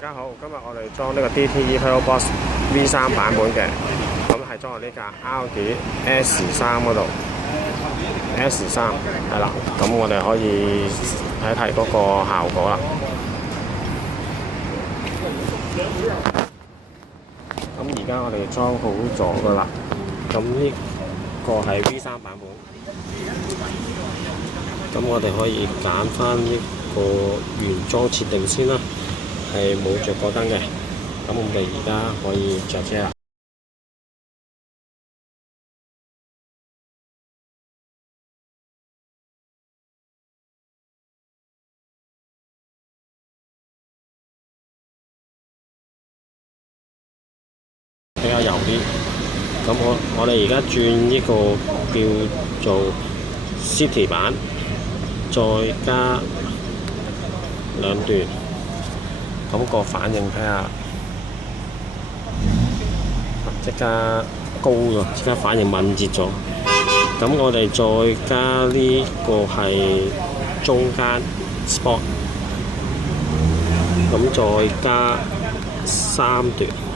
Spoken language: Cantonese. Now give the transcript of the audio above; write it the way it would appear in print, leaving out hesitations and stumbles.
家好，今日我哋裝呢個 DTE Turbo Box V3 版本嘅，咁係裝喺呢架 Audi S3 嗰度。S3 係啦，咁我哋可以睇睇嗰個效果啦。咁而家我哋裝好咗噶啦，咁呢個係 V3 版本。咁我哋可以揀翻呢個原裝設定先啦，係冇着過燈嘅。咁我哋而家可以着車啦。比較油啲，咁我哋而家轉呢個叫做 City 版，再加兩段，咁個反應睇下，即刻高咗，即刻反應敏捷咗。咁我哋再加呢個係中間 Sport，咁再加3段。